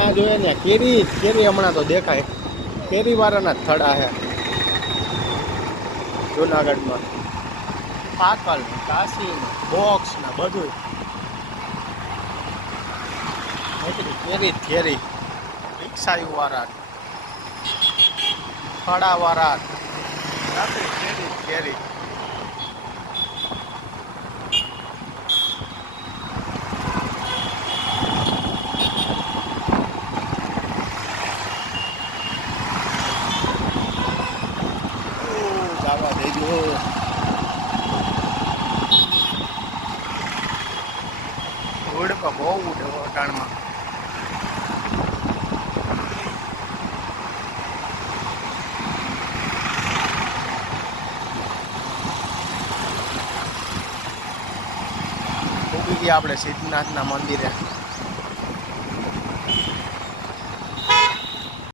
જ્યાં જોઈએ ને કેરી કેરી હમણાં તો દેખાય. કેરી વાળાના જ થડા છે જુનાગઢમાં. પાકલ કાશી બોક્સ ને બધું કેરી કેરી રિક્ષાયુ વાળા થડા વાળા કેરી કેરી. જવા દેજો. ધૂળ તો બહુ ઉડે વટાણમાં. ઉભી ગયા આપણે સિદ્ધનાથના મંદિરે.